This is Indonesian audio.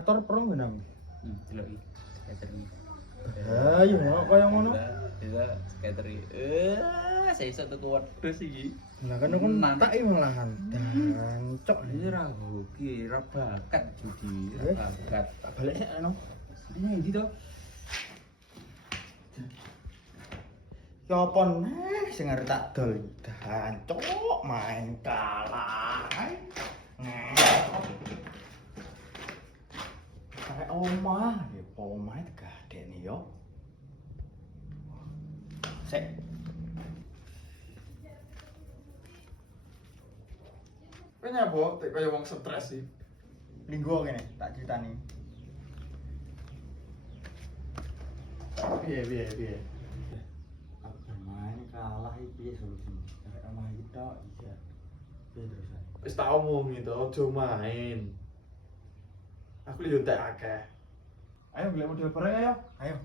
Motor perang benang. Deloki skateri. Ayo ngono kaya ngono. Bisa skateri. Saya iso tuku wedhus iki. Lah kan aku tak iki malahan. Dancok Iki ra hoki, ra bakat judi, ra bakat. tak balik sik ono. Ini ndi to? Ya apa neh sing arep tak dol dancok main kalah. Kayak omah, ya omah itu gede nih yo. Sek. Kowe nyapa tek kaya wong stres sih. Linggo kene tak critani. Piye. Aku main kalah iki piye solusine? Kayak omah iki tok iya. Piye terusan? Wis tak omongi to, aja main. Aku liyo tek akeh. Ayo golek model bareng ayo. Ayo.